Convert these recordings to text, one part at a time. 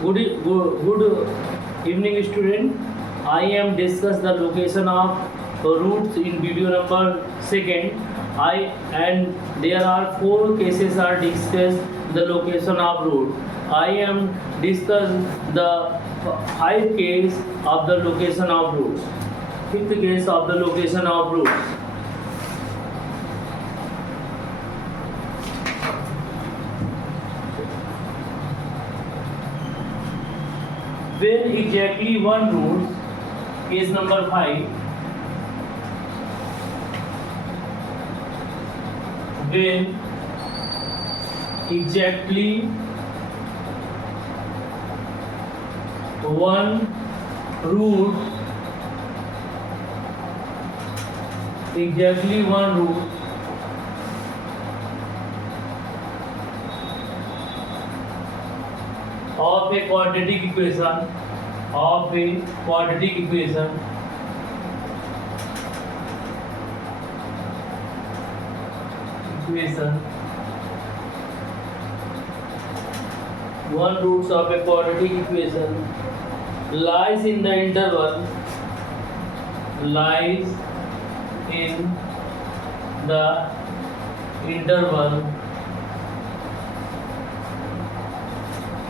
Good evening, student. I am discuss the location of routes in video number second. And there are four cases are discussed the location of route. I am discuss the five case of the location of routes. Fifth case of the location of routes. When exactly one route, case number 5, when exactly one route of a quadratic equation one roots of a quadratic equation lies in the interval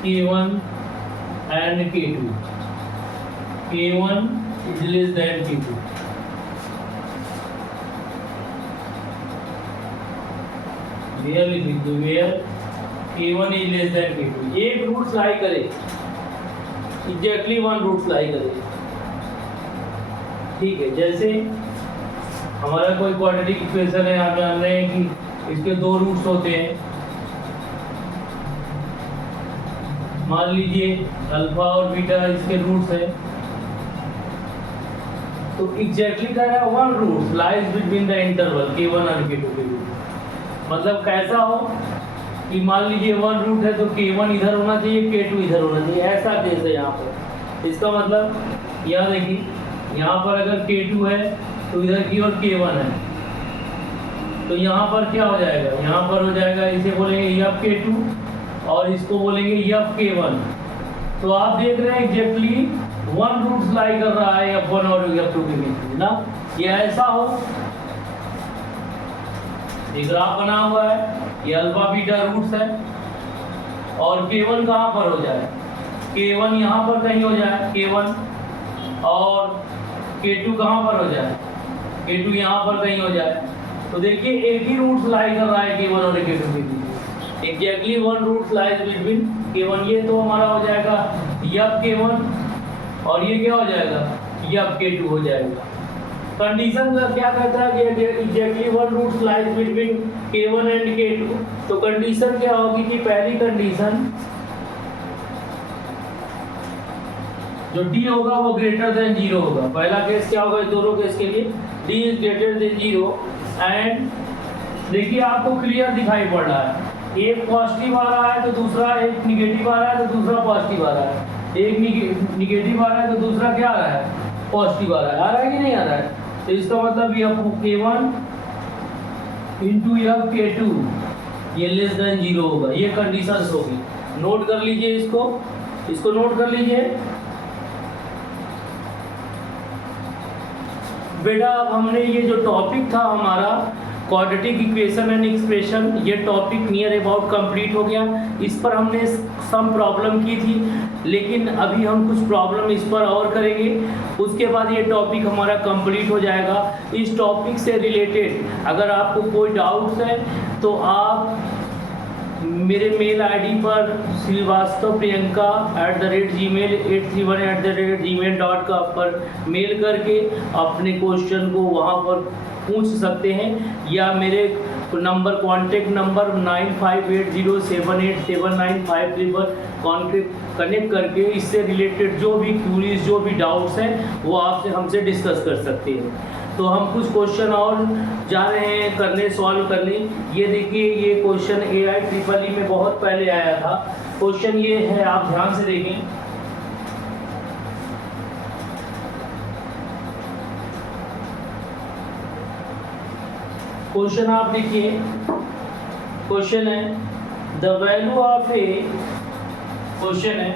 K1 and K2. K1 is less than K2. Where K1 is less than K2. एक root lie करे, exactly one root lie करे. ठीक है, जैसे हमारा कोई quadratic equation है, आप जान रहे हैं कि इसके दो रूट्स होते हैं. मान लीजिए अल्फा और बीटा इसके रूट्स है, तो एग्जैक्टली कह रहा है one root lies between the interval K1 और K2 के रूट. मतलब कैसा हो कि मान लीजिए वन रूट है तो K1 इधर होना चाहिए, K2 इधर होना चाहिए, ऐसा केस है यहाँ पर. इसका मतलब यहाँ देखिए, यहाँ पर अगर K2 है तो इधर की और K1 है, तो यहाँ पर क्या हो जाएगा, यहाँ पर हो जाएगा, इसे बोलेंगे F K2 और इसको बोलेंगे F K1. तो आप देख रहे हैं एग्जैक्टली वन रूट लाई कर रहा है F1 और F2 के बीच में ना. ये ऐसा हो, ये ग्राफ बना हुआ है, ये अल्फा बीटा रूट्स है और K1 कहाँ पर हो जाए, K1 यहाँ पर कहीं हो जाए K1, और K2 कहाँ पर हो जाए, K2 यहाँ पर कहीं हो जाए. तो देखिए एक ही रूट लाई कर रहा है K1 और K2 के बीच. Exactly one root lies between K1. ये तो हमारा हो जाएगा F K1 और ये क्या हो जाएगा F K2 हो जाएगा. कंडीशन का क्या कहता है कि exactly one root lies between K1 and K2. तो कंडीशन क्या होगी कि पहली कंडीशन जो D होगा वो ग्रेटर देन 0 होगा. पहला केस क्या होगा दोनों केस के लिए, D is greater than 0. And देखिए आपको क्लियर दिखाई पड़ रहा है, एक पॉजिटिव आ रहा है तो दूसरा, एक निगेटिव आ रहा है तो दूसरा पॉजिटिव आ रहा है, एक निगेटिव आ रहा है तो दूसरा क्या आ रहा है पॉजिटिव आ रहा है कि नहीं आ रहा है. तो इसका मतलब F K1 into F K2 ये लेस देन 0 होगा. ये कंडीशंस होगी, नोट कर लीजिए, इसको नोट कर लीजिए बेटा. अब हमने ये जो टॉपिक था हमारा क्वाड्रेटिक इक्वेशन एंड एक्सप्रेशन, ये टॉपिक नियर अबाउट कंप्लीट हो गया. इस पर हमने सम प्रॉब्लम की थी, लेकिन अभी हम कुछ प्रॉब्लम इस पर और करेंगे. उसके बाद ये टॉपिक हमारा कंप्लीट हो जाएगा. इस टॉपिक से रिलेटेड अगर आपको कोई डाउट्स है तो आप मेरे मेल आईडी पर srivastavpriyanka@gmail831@gmail.com पर मेल करके अपने क्वेश्चन को वहाँ पर पूछ सकते हैं, या मेरे नंबर कॉन्टेक्ट नंबर 9580787953 पर कनेक्ट करके इससे रिलेटेड जो भी क्यूरीज जो भी डाउट्स हैं वो आपसे हमसे डिस्कस कर सकते हैं. तो हम कुछ क्वेश्चन और जा रहे हैं करने, सॉल्व करने. ये देखिए, ये क्वेश्चन AIEEE में बहुत पहले आया था. क्वेश्चन ये है, आप ध्यान से देखें. क्वेश्चन आप देखिए, क्वेश्चन है the value of A, question है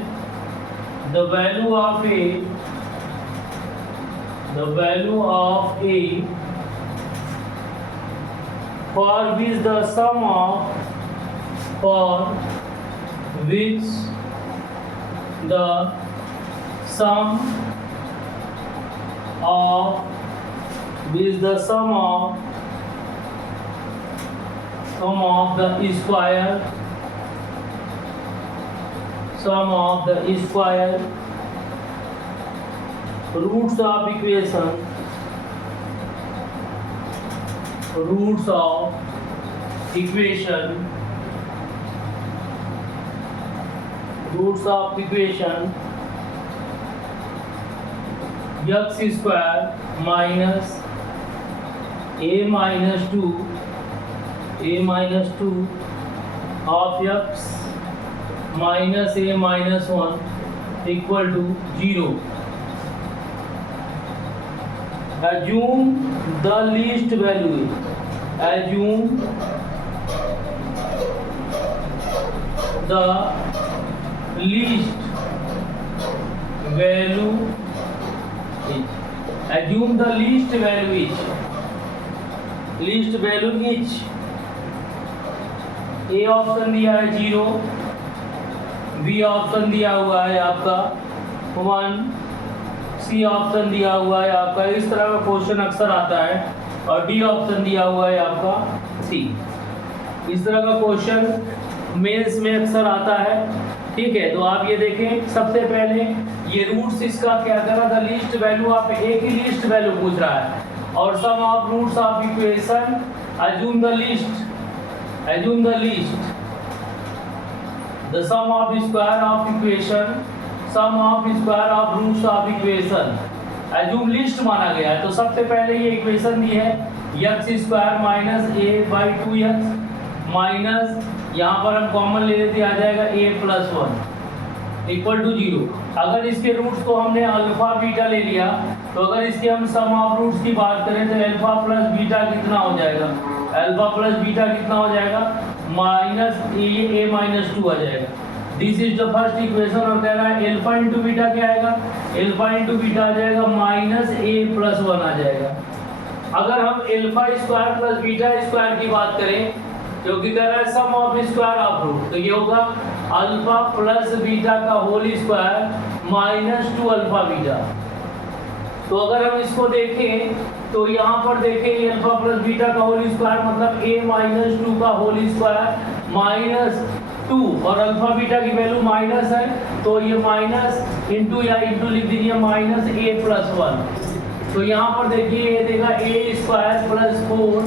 the value of a for which the sum of the square roots of equation x square minus a minus 2 of x minus a minus 1 equal to 0. Assume the least value. Assume the least value is A option दिया है 0, B option दिया हुआ है आपका 1, C option दिया हुआ है आपका, इस तरह का क्वेश्चन अक्सर आता है, और डी ऑप्शन दिया हुआ है आपका सी। इस तरह का क्वेश्चन मेंस में अक्सर आता है। ठीक है, तो आप ये देखें, सबसे पहले ये रूट्स इसका क्या करा था, लीस्ट वैल्यू, आप ए की लीस्ट वैल्यू पूछ रहा है, और sum of roots of equation, assume the least, the sum of square of equation, sum of square of roots of equation, assume least माना गया है। तो सबसे पहले ये इक्वेशन दी है x square minus a by 2x minus, यहाँ पर हम कॉमन ले लेते आ जाएगा a प्लस 1 इक्वल टू 0। अगर इसके रूट्स को हमने अल्फा बीटा ले लिया, तो अगर इसके हम सम ऑफ रूट्स की बात करें तो अल्फा प्लस बीटा कितना हो जाएगा, अल्फा प्लस बीटा कितना हो जाएगा, माइनस ए माइनस 2 आ जाएगा। This is the first equation, और कह रहा है अल्फा इंटू बीटा क्या आएगा, अल्फा इंटू बीटा आ जाएगा माइनस ए प्लस 1 आ जाएगा। अगर हम alpha square plus beta square की बात करें, क्योंकि कह रहा है sum of square of root, तो ये होगा अल्फा प्लस बीटा का whole square minus 2 alpha beta. तो अगर हम इसको देखें तो यहाँ पर देखें अल्फा प्लस बीटा का होल स्क्वायर मतलब a माइनस 2 का होल स्क्वायर माइनस 2, और अल्फा बीटा की वैल्यू माइनस है, तो ये माइनस इंटू या इंटू लिख दीजिए माइनस a प्लस 1। तो यहाँ पर देखिए ये देगा a स्क्वायर प्लस 4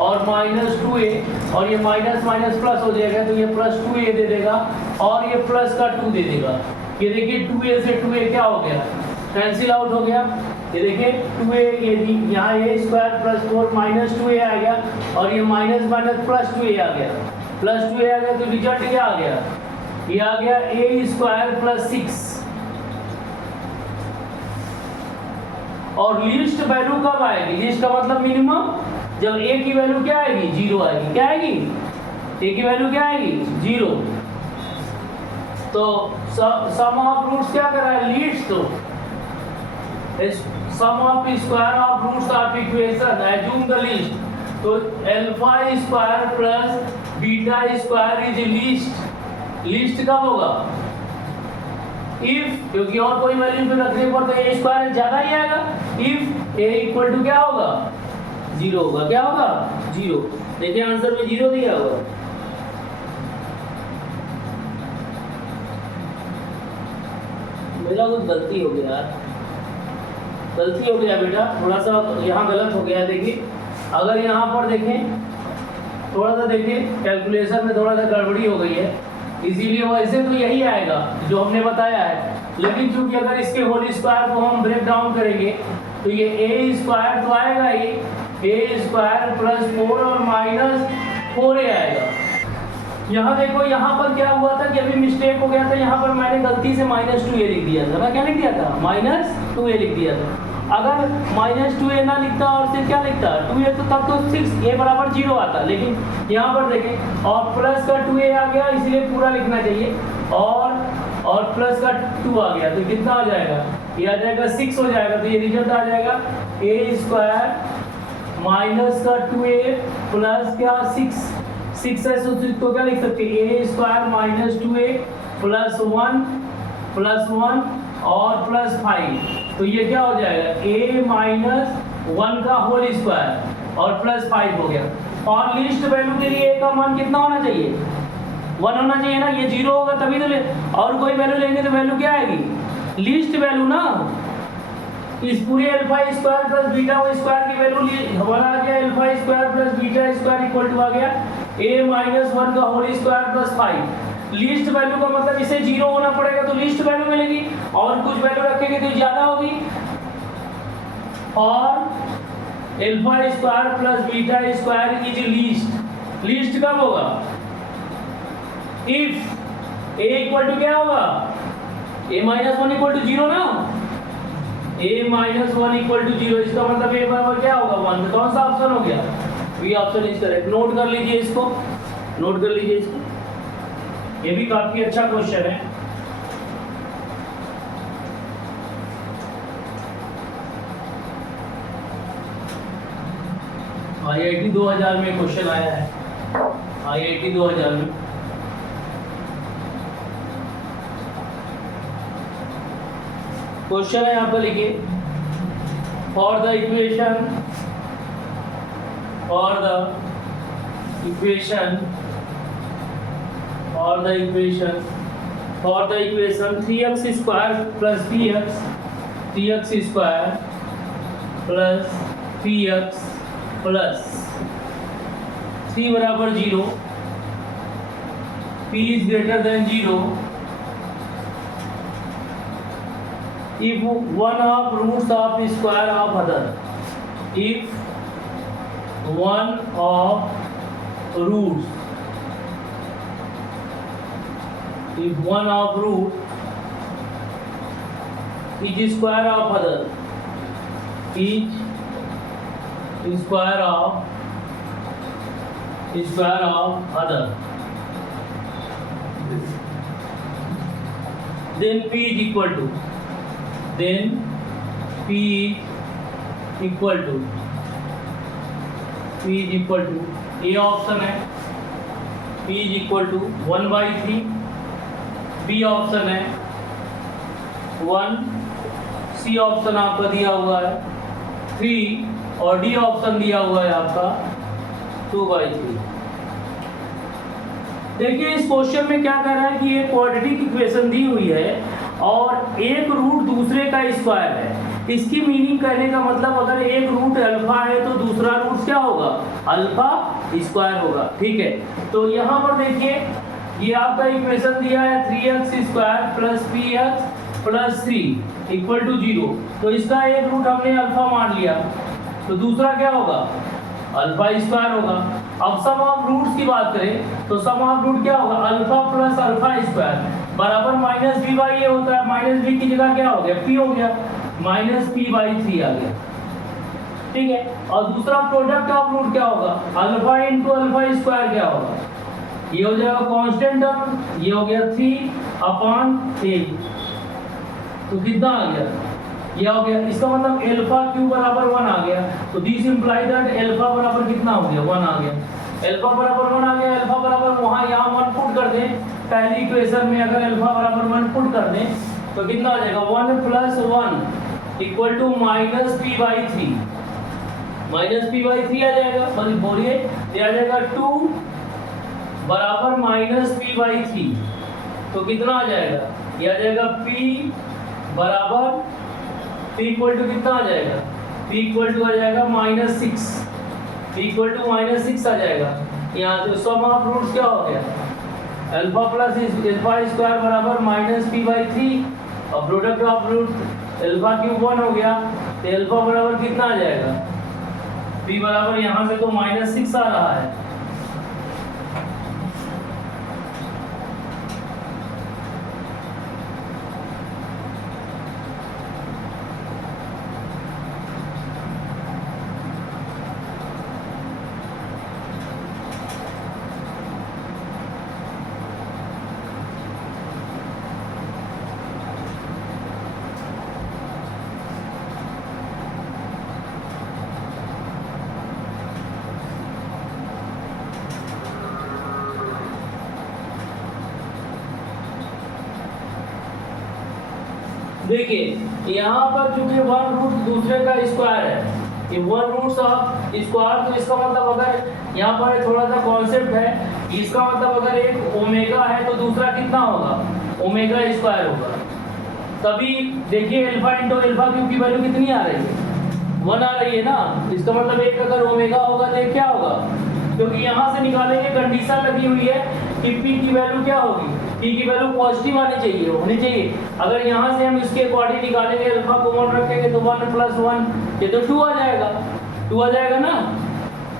और माइनस 2a, और ये माइनस माइनस प्लस हो जाएगा, तो ये प्लस 2a दे देगा, और ये प्लस का 2 दे देगा। ये देखिए 2a से 2a क्या हो गया, कैंसिल आउट हो गया। ये देखिए 2a, ये यहाँ a square plus 4 minus 2a आ गया, और ये माइनस माइनस प्लस 2a आ गया, प्लस 2a आ गया, तो रिजल्ट क्या आ गया, ये आ गया a स्क्वायर प्लस 6। और लीस्ट वैल्यू कब आएगी, लीस्ट का मतलब मिनिमम, जब a की वैल्यू क्या आएगी, 0 आएगी। क्या आएगी, a की वैल्यू क्या आएगी, 0। तो सम ऑफ रूट्स क्या कर रहा है, लीस्ट, तो sum of square of roots of equation, assume the least, तो alpha square plus beta square is least कब होगा, इफ, क्योंकि और कोई वैल्यू पे रखने पर तो a स्क्वायर ज्यादा ही आएगा, इफ a इक्वल टू क्या होगा, 0 होगा। क्या होगा, 0। देखिए आंसर में 0 दिया होगा। मेरा कुछ गलती हो गया, गलती हो गया बेटा, थोड़ा सा यहाँ गलत हो गया। देखिए अगर यहाँ पर देखें, थोड़ा सा देखिए कैलकुलेशन में थोड़ा सा गड़बड़ी हो गई है, इसीलिए वैसे तो यही आएगा जो हमने बताया है, लेकिन चूंकि अगर इसके होल स्क्वायर को हम ब्रेक डाउन करेंगे तो ये a स्क्वायर तो आएगा ही, a स्क्वायर प्लस 4 और माइनस 4a आएगा। यहाँ देखो, यहाँ पर क्या हुआ था कि अभी मिस्टेक हो गया था, यहाँ पर मैंने गलती से माइनस 2a लिख दिया था। मैं क्या लिख दिया था, माइनस 2a लिख दिया था। अगर माइनस 2a ना लिखता और फिर क्या लिखता 2a, तो तब तो 6a बराबर 0 आता, लेकिन यहाँ पर देखें और प्लस का 2a आ गया, इसलिए पूरा लिखना चाहिए, और प्लस का 2 आ गया तो कितना आ जाएगा, ये आ जाएगा 6 हो जाएगा। तो ये रिजल्ट आ जाएगा ए स्क्वायर माइनस का 2a प्लस क्या 6 है, तो क्या लिख सकते हैं ए स्क्वायर माइनस 2a प्लस 1 और प्लस 5। तो ये क्या हो जाएगा a माइनस 1 का होल स्क्वायर और प्लस 5 हो गया। और लिस्ट वैल्यू के लिए a का मान कितना होना चाहिए, 1 होना चाहिए ना, ये 0 होगा तभी तो ले, और कोई वैल्यू लेंगे तो वैल्यू क्या आएगी, लिस्ट वैल्यू ना। इस पूरे alpha square plus beta square की वैल्यू हमारा आ गया alpha square plus beta square equal to आ गया a माइनस 1 का whole square plus 5। Least value का मतलब इसे 0 होना पड़ेगा तो लिस्ट वैल्यू मिलेगी, और कुछ वैल्यू रखेंगे तो ज्यादा होगी। और alpha square plus beta square is list कब होगा, इफ a इक्वल टू क्या होगा, a माइनस 1 इक्वल टू 0 ना, a माइनस 1 इक्वल टू 0, इसका मतलब a बराबर क्या होगा 1। कौन सा ऑप्शन हो गया, B option is correct. Note कर लीजिए इसको, नोट कर लीजिए इसको, ये भी काफी अच्छा क्वेश्चन है। IIT 2000 में क्वेश्चन आया है, IIT 2000 में। क्वेश्चन है यहाँ पर लिखिए, for the equation 3x square plus 3x square plus 3x plus 3 बराबर 0, p is greater than 0 if one of roots of square of other, if one of roots is square of other, is square of other, then p is equal to A option है, P is equal to 1/3, B option है 1, C option आपका दिया हुआ है 3 और D option दिया हुआ है आपका 2/3। देखिए इस क्वेश्चन में क्या कह रहा है कि ये क्वाड्रेटिक इक्वेशन दी हुई है और एक रूट दूसरे का स्क्वायर है। इसकी मीनिंग कहने का मतलब अगर एक रूट अल्फा है तो दूसरा रूट क्या होगा, अल्फा स्क्वायर होगा। ठीक है, तो यहाँ पर देखिए ये आपका इक्वेशन दिया है 3x square plus px plus 3 equal to 0। तो इसका एक रूट हमने अल्फा मान लिया, तो दूसरा क्या होगा, अल्फा स्क्वायर होगा। अब सम ऑफ रूट्स की बात करें तो सम ऑफ रूट क्या होगा, अल्फा प्लस अल्फा स्क्वायर बराबर माइनस बी बाई ए होता है। माइनस बी की जगह क्या हो गया, पी हो गया, माइनस पी बाई 3 आ गया। ठीक है, और दूसरा प्रोडक्ट ऑफ रूट क्या होगा, अल्फा इंटू अल्फा स्क्वायर क्या होगा, ये हो जाएगा कांस्टेंट टर्म, ये हो गया 3/8। तो कितना आ गया, ये हो गया। इसका मतलब अल्फा क्यू बराबर 1 आ गया। तो दिस इंप्लाई दैट अल्फा बराबर कितना हो गया, 1 आ गया। अल्फा बराबर 1 आ गया, अल्फा बराबर वहां यहाँ 1 पुट कर दें पहली इक्वेशन में, अगर अल्फा बराबर 1 पुट कर दें तो कितना आ जाएगा, 1 + 1 equal to minus P by 3 आ जाएगा। मतलब बोलिए ये आ जाएगा 2 बराबर माइनस पी बाई 3। तो कितना आ जाएगा, ये आ जाएगा p बराबर p इक्वल टू कितना आ जाएगा, p इक्वल टू आ जाएगा -6, p इक्वल टू -6 आ जाएगा। यहाँ तो सम ऑफ रूट्स क्या हो गया, अल्फा प्लस अल्फा स्क्वायर बराबर -p/3 और product of root alpha cube 1 हो गया। तो अल्फा बराबर कितना आ जाएगा, p बराबर यहाँ से तो -6 आ रहा है। देखिए यहाँ पर चूंकि वन रूट दूसरे का स्क्वायर है, ये वन रूट ऑफ स्क्वायर, तो इसका मतलब अगर यहाँ पर थोड़ा सा कॉन्सेप्ट है, इसका मतलब अगर एक ओमेगा है तो दूसरा कितना होगा, ओमेगा स्क्वायर होगा। तभी देखिए अल्फा इंटू अल्फा क्यूब की वैल्यू कितनी आ रही है, 1 आ रही है ना। इसका मतलब एक अगर ओमेगा होगा तो क्या होगा, क्योंकि यहाँ से निकालेंगे कंडीशन लगी हुई है कि पी की वैल्यू क्या होगी, पी की वैल्यू पॉजिटिव आनी चाहिए, होनी चाहिए। अगर यहाँ से हम इसके अकॉर्डिंग निकालेंगे, अल्फा कॉमन रखेंगे तो 1 + 1 ये तो 2 आ जाएगा, 2 आ जाएगा ना।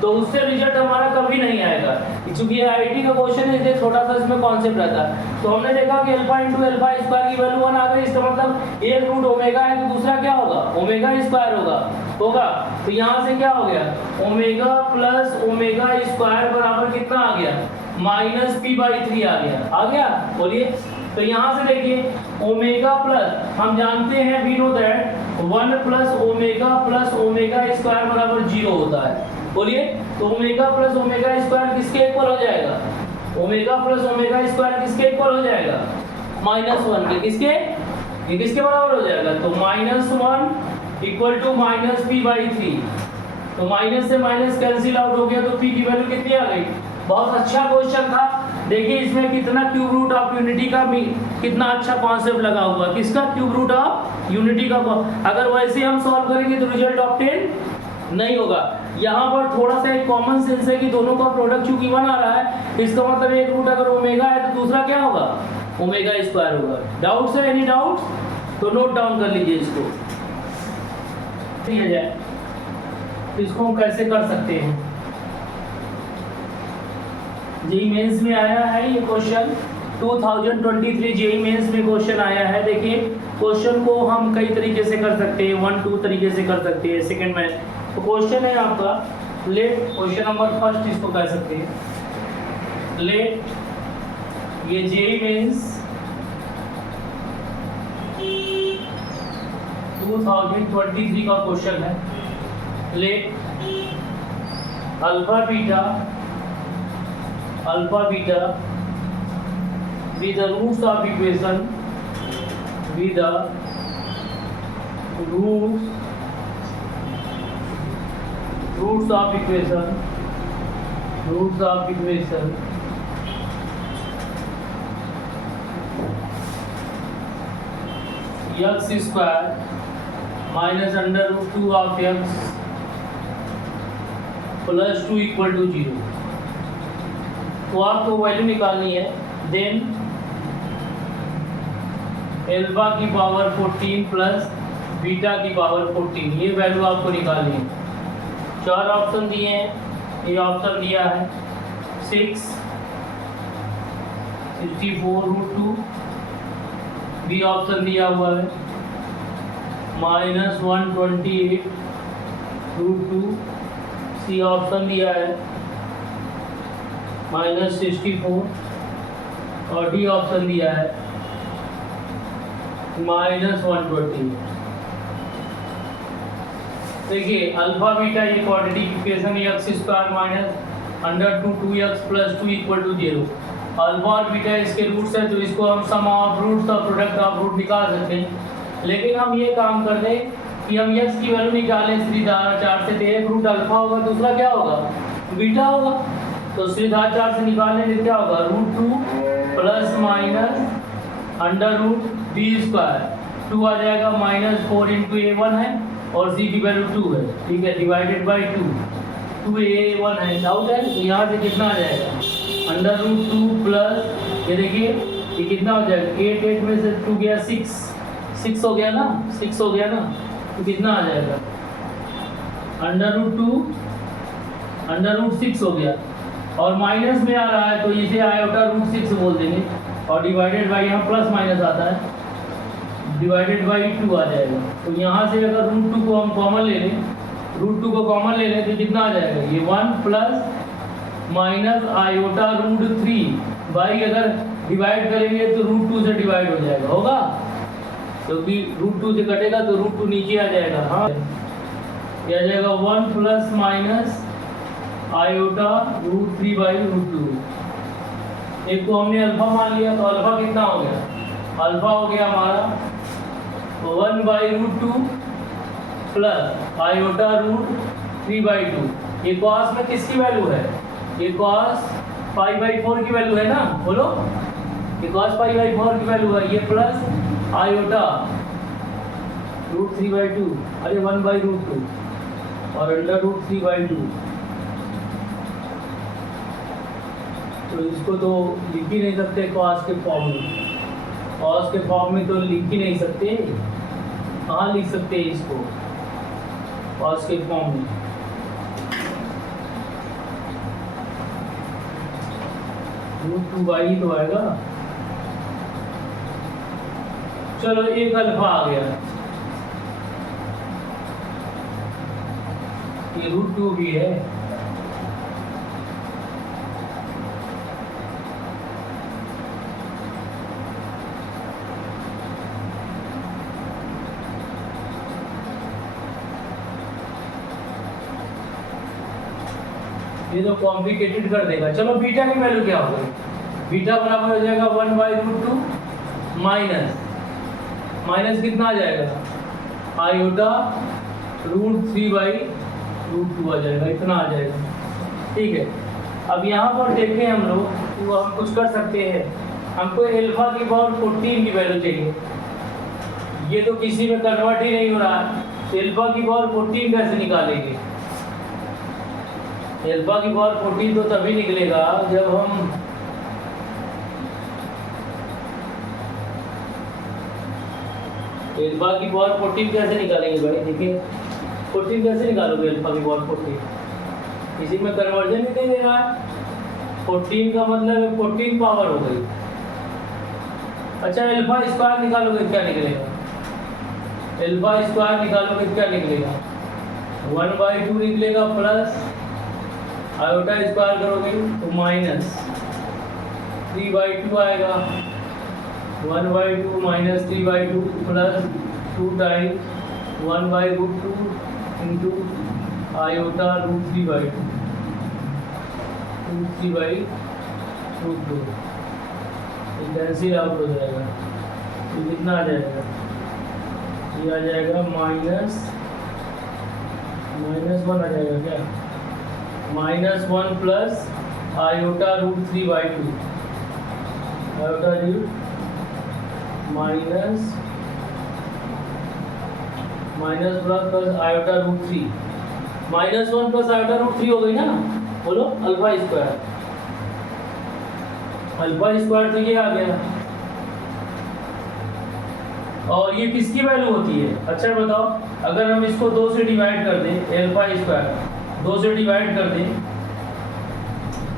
तो उससे रिजल्ट हमारा कभी नहीं आएगा, क्योंकि आईआईटी का क्वेश्चन है, इसलिए थोड़ा सा इसमें कॉन्सेप्ट रहता है। तो हमने देखा कि अल्फा इंटू अल्फा स्क्वायर की वैल्यू 1 आ गई, इसका मतलब एक रूट ओमेगा है तो दूसरा क्या होगा, ओमेगा स्क्वायर होगा। तो यहाँ से क्या हो गया, ओमेगा प्लस ओमेगा स्क्वायर बराबर कितना आ गया, -p/3 आ गया। बोलिए, तो यहाँ से देखिए ओमेगा प्लस, हम जानते हैं we know that 1 + omega plus omega square बराबर 0 होता है। बोलिए, तो ओमेगा प्लस ओमेगा स्क्वायर किसके इक्वल हो जाएगा, ओमेगा प्लस ओमेगा स्क्वायर किसके इक्वल हो जाएगा, -1 के। किसके, ये किसके बराबर हो जाएगा, तो -1 = -p/3। तो माइनस से माइनस कैंसिल आउट हो गया, तो p की वैल्यू कितनी आ गई। बहुत अच्छा क्वेश्चन था। देखिए इसमें कितना क्यूब रूट ऑफ यूनिटी का कितना अच्छा कॉन्सेप्ट लगा हुआ, किसका, क्यूब रूट ऑफ यूनिटी का। अगर वैसे हम सॉल्व करेंगे तो रिजल्ट ऑब्टेन नहीं होगा। यहाँ पर थोड़ा सा एक कॉमन सेंस है कि दोनों का प्रोडक्ट चूंकि 1 आ रहा है, इसका मतलब एक रूट अगर ओमेगा है तो दूसरा क्या होगा, ओमेगा स्क्वायर होगा। डाउट्स है, एनी डाउट तो नोट डाउन कर लीजिए इसको, दिया जाए इसको हम कैसे कर सकते हैं। जेईई मेंस में आया है ये क्वेश्चन, 2023 जेईई मेंस में क्वेश्चन आया है। देखिए क्वेश्चन को हम कई तरीके से कर सकते हैं, 1-2 तरीके से कर सकते हैं। सेकंड में तो क्वेश्चन है आपका, लेट क्वेश्चन नंबर फर्स्ट इसको कह सकते हैं। लेट, ये जेईई मेंस 2023 का क्वेश्चन है। Let alpha beta with the roots of equation, with the roots of equation x square minus √2 of x plus 2 = 0। तो आपको वैल्यू निकालनी है। देन अल्फा की पावर 14 प्लस बीटा की पावर 14, ये वैल्यू आपको निकालनी है। 4 ऑप्शन दिए हैं, ये ऑप्शन दिया है 6, 64√2, बी ऑप्शन दिया हुआ है -128√2, सी ऑप्शन दिया है -64 और डी ऑप्शन दिया है -120। देखिए अल्फा बीटा ये quadratic equation x² minus √2x + 2 = 0। Alpha और बीटा इसके रूट्स है, तो इसको हम सम ऑफ रूट्स और प्रोडक्ट ऑफ रूट निकाल सकते हैं। लेकिन हम ये काम कर दें कि हम x की वैल्यू निकालें सीधाधार 4 से, तो एक रूट अल्फा होगा, दूसरा क्या होगा, बीटा होगा। तो सीधाधार 4 से निकालने से क्या होगा, √2 ± √b², 2 आ जाएगा, -4 × a1 है और c की वैल्यू 2 है, ठीक है, डिवाइडेड बाई 2a1 है। डाउट है तो यहाँ से कितना आ जाएगा, √2 प्लस ये देखिए ये कितना हो जाएगा, 8 में से 2 गया 6 हो गया ना, 6 हो गया ना, तो कितना आ जाएगा, √6 हो गया। और माइनस में आ रहा है तो इसे आयोटा √6 बोल देंगे, और डिवाइडेड बाई यहाँ प्लस माइनस आता है, डिवाइडेड बाई 2 आ जाएगा। तो यहाँ से अगर √2 को हम कॉमन ले लें, √2 को कॉमन ले लें तो कितना आ जाएगा, ये 1 प्लस माइनस आयोटा √3 बाई, अगर डिवाइड करेंगे तो √2 से डिवाइड हो जाएगा, होगा, क्योंकि √2 से कटेगा तो √2 नीचे आ जाएगा। हाँ, ये आ जाएगा 1 प्लस माइनस आयोटा √3 बाई √2। एक को हमने अल्फा मान लिया, तो अल्फा कितना हो गया, अल्फा हो गया हमारा 1/√2 प्लस आयोटा रूट 3/2। ये कॉस में किसकी वैल्यू है? ये कॉस π/4 की वैल्यू है ना, बोलो। ये कॉस π/4 की वैल्यू है, ये प्लस आयोटा रूट 3/2, अरे 1/√2 और अंडर रूट 3/2। तो इसको तो लिख ही नहीं सकते कॉस के फॉर्म में। कॉस के फॉर्म में तो लिख ही नहीं सकते। कहाँ लिख सकते हैं इसको कॉस के फॉर्म में? √2y तो आएगा। चलो एक अल्फा आ गया, ये √2 भी है। ये तो कॉम्प्लिकेटेड कर देगा। चलो बीटा की वैल्यू क्या हो गई? बीटा बराबर हो जाएगा 1/√2 माइनस कितना आ जाएगा? आयोटा रूट 3/√2 आ जाएगा, इतना आ जाएगा। ठीक है, अब यहाँ पर देखें हम लोग, तो हम कुछ कर सकते हैं। हमको अल्फा की पावर 14 की वैल्यू चाहिए। ये तो किसी में कन्वर्ट ही नहीं हो रहा है, तो अल्फा की पावर 14 कैसे निकालेंगे? अल्फा की पावर 14 तो तभी निकलेगा जब हम अल्फा की पावर 14 कैसे निकालेंगे भाई? देखिए 14 कैसे निकालोगे अल्फा की पावर 14? किसी में कन्वर्जन ही नहीं दे रहा है। 14 का मतलब है 14 पावर हो गई। अच्छा अल्फा स्क्वायर निकालोगे क्या निकलेगा? अल्फा स्क्वायर निकालोगे क्या निकलेगा? 1/2 निकलेगा प्लस आयोटा स्क्वायर करोगे तो माइनस 3/2 आएगा। 1/2 minus 3/2 plus 2 times 1/√2 into iota root 3/2 cancel out हो जाएगा। तो कितना आ जाएगा? ये आ जाएगा -1 आ जाएगा क्या? -1 plus iota root 3/2 iota root minus plus iota root 3 -1 plus iota root 3 हो गई ना। बोलो अल्फा स्क्वायर तो ये आ गया। और ये किसकी वैल्यू होती है? अच्छा बताओ, अगर हम इसको 2 से डिवाइड कर दें, अल्फा स्क्वायर 2 से डिवाइड कर दें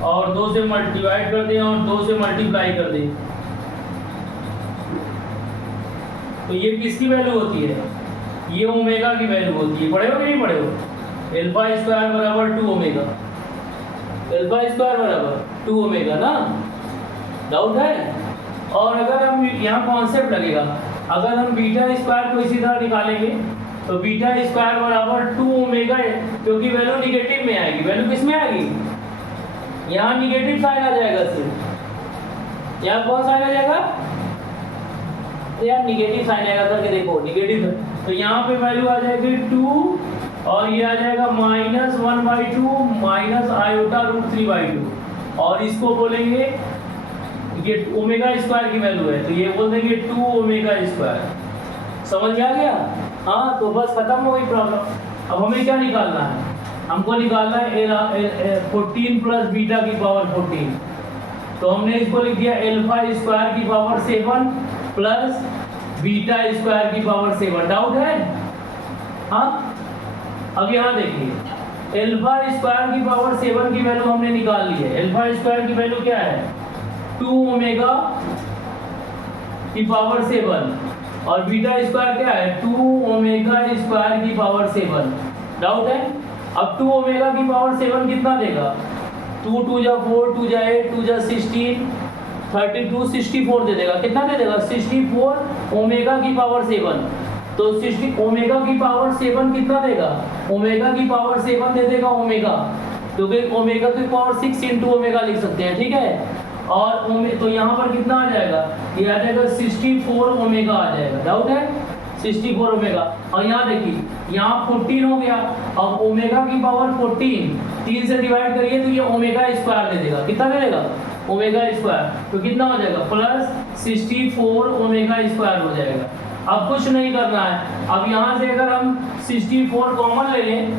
और 2 से डिवाइड कर दें और 2 से मल्टीप्लाई कर दें, तो ये किसकी वैल्यू होती है? ये ओमेगा की वैल्यू होती है। पढ़े हो कि नहीं पढ़े हो? अल्फा स्क्वायर बराबर 2 ओमेगा। अल्फा स्क्वायर बराबर 2 ओमेगा ना, डाउट है? और अगर हम यहाँ कॉन्सेप्ट लगेगा, अगर हम बीटा स्क्वायर को इसी तरह निकालेंगे तो बीटा स्क्वायर बराबर 2 ओमेगा है, क्योंकि वैल्यू निगेटिव में आएगी। वैल्यू किस में आएगी? यहाँ निगेटिव साइन आ जाएगा सिर्फ। यहाँ कौन साइन आ जाएगा? यार निगेटिव साइन आएगा करके देखो, निगेटिव। तो यहाँ पे वैल्यू आ जाएगी 2 और ये आ जाएगा -1/2 माइनस आयोटा रूट 3/2 और इसको बोलेंगे, ये ओमेगा स्क्वायर की वैल्यू है तो ये बोल देंगे 2 ओमेगा स्क्वायर। समझ में आ गया? हाँ, तो बस खत्म हो गई प्रॉब्लम। अब हमें क्या निकालना है? हमको निकालना है 14 प्लस बीटा की पावर 14। तो हमने इसको लिख दिया अल्फा स्क्वायर की पावर 7 प्लस बीटा स्क्वायर की पावर 7। डाउट है? हाँ, अब यहाँ देखिए, अल्फा स्क्वायर की पावर 7 की वैल्यू हमने निकाल ली है। अल्फा स्क्वायर की वैल्यू क्या है? 2 ओमेगा की पावर 7 और बीटा स्क्वायर क्या है? 2 ओमेगा स्क्वायर की पावर 7। डाउट है? अब 2 ओमेगा की पावर 7 कितना देगा? 2 2 जा 4, 2 जा 8, 2 जा 16, 32, 64 दे देगा। कितना दे देगा? 64 ओमेगा की पावर 7। तो 60 ओमेगा की पावर 7 कितना देगा? ओमेगा की पावर 7 दे देगा ओमेगा, क्योंकि ओमेगा की पावर 6 इंटू ओमेगा लिख सकते हैं। ठीक है, और तो यहाँ पर कितना आ जाएगा? ये आ जाएगा 64 ओमेगा आ जाएगा। डाउट है? 64 ओमेगा। और यहाँ देखिए, यहाँ 14 हो गया। अब ओमेगा की पावर 14 3 से डिवाइड करिए तो ये ओमेगा स्क्वायर दे देगा। कितना मिलेगा? Omega square. तो कितना हो जाएगा? प्लस 64 ओमेगा स्क्वायर हो जाएगा। अब कुछ नहीं करना है। अब यहाँ से अगर हम 64 कॉमन ले लें,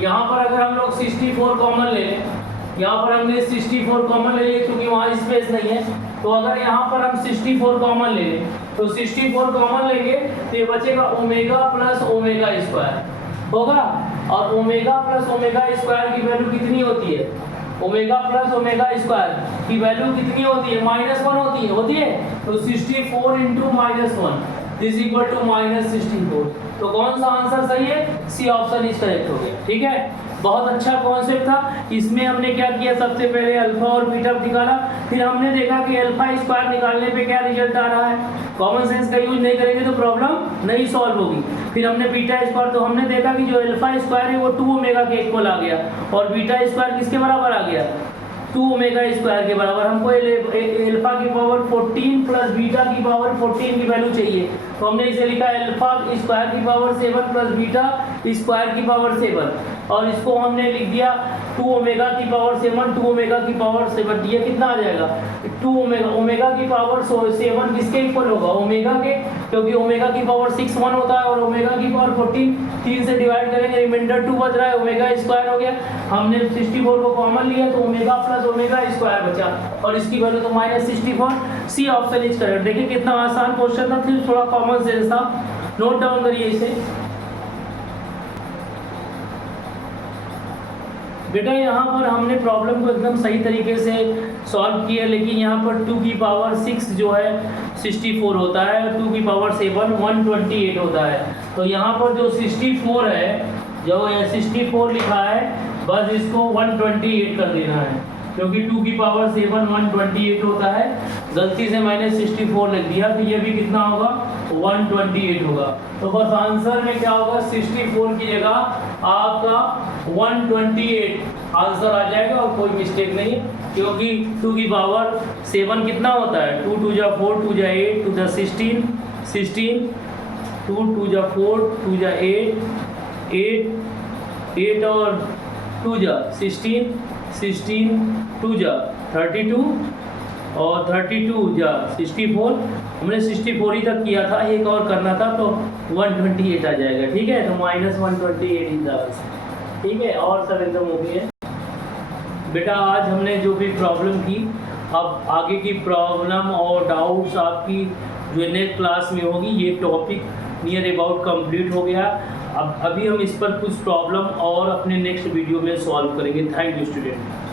यहाँ पर अगर हम लोग 64 कॉमन ले लें, यहाँ पर हमने 64 कॉमन ले लिया क्योंकि वहाँ स्पेस नहीं है। तो अगर यहाँ पर हम 64 कॉमन ले लें तो 64 कॉमन लेंगे तो ये बचेगा ओमेगा प्लस ओमेगा स्क्वायर होगा। और ओमेगा प्लस ओमेगा स्क्वायर की वैल्यू कितनी होती है? ओमेगा प्लस ओमेगा स्क्वायर की वैल्यू कितनी होती है? -1 होती है। तो 64 इंटू -1 इज इक्वल टू -64। तो कौन सा आंसर सही है? सी ऑप्शन इज करेक्ट हो गया। ठीक है, बहुत अच्छा कॉन्सेप्ट था। इसमें हमने क्या किया, सबसे पहले अल्फा और बीटा निकाला, फिर हमने देखा कि अल्फा स्क्वायर निकालने पे क्या रिजल्ट आ रहा है। कॉमन सेंस का यूज नहीं करेंगे तो प्रॉब्लम नहीं सॉल्व होगी। फिर हमने बीटा स्क्वायर, तो हमने देखा कि जो अल्फा स्क्वायर है वो 2 ओमेगा के इक्वल आ गया और बीटा स्क्वायर किसके बराबर आ गया? 2 ओमेगा स्क्वायर के बराबर। हमको अल्फा की पावर 14 प्लस बीटा की पावर 14 की वैल्यू चाहिए। तो हमने इसे लिखा अल्फा स्क्वायर की पावर 7 प्लस बीटा स्क्वायर की पावर 7, और इसको हमने लिख दिया 2 ओमेगा की पावर 7, 2 ओमेगा की पावर 7। ये कितना आ जाएगा? 2 ओमेगा। ओमेगा की पावर 7 किसके इक्वल होगा? ओमेगा के, क्योंकि ओमेगा की पावर 6 1 होता है और ओमेगा की पावर 14 3 से डिवाइड करेंगे, रिमाइंडर 2 बच रहा है, ओमेगा स्क्वायर हो गया। हमने 64 को कॉमन लिया तो ओमेगा प्लस ओमेगा स्क्वायर बचा और इसकी वैल्यू तो -64। C option is correct. देखिए कितना आसान क्वेश्चन था, फिर थोड़ा कॉमन सेंस था। नोट डाउन करिए इसे। बेटा यहाँ पर हमने प्रॉब्लम को एकदम सही तरीके से सॉल्व किया, लेकिन यहाँ पर 2 की पावर 6 जो है 64 होता है और 2 की पावर 7 128 होता है। तो यहाँ पर जो 64 है, जो 64 लिखा है, बस इसको 128 कर देना है, क्योंकि 2 की पावर 7 128 होता है। गलती से मैंने 64 लिख दिया तो ये भी कितना होगा? 128 होगा। तो बस आंसर में क्या होगा? 64 की जगह आपका 128 आंसर आ जाएगा और कोई मिस्टेक नहीं है, क्योंकि 2 की पावर 7 कितना होता है? 2 2 जा 4, 2 जा 8, 2 जा 16, 16, 2 2 जा 4, 2 जा 8, 8, 8 और 2 जा 16, 16, 2 जा 32 और 32 जा 64। हमने 64 ही तक किया था, एक और करना था तो 128 आ जाएगा। ठीक है, तो -128 इज द आंसर। ठीक है, और सब एकदम हो गया। बेटा आज हमने जो भी प्रॉब्लम की, अब आगे की प्रॉब्लम और डाउट्स आपकी जो नेक्स्ट क्लास में होगी, ये टॉपिक नियर अबाउट कंप्लीट हो गया। अब अभी हम इस पर कुछ प्रॉब्लम और अपने नेक्स्ट वीडियो में सॉल्व करेंगे। Thank you student.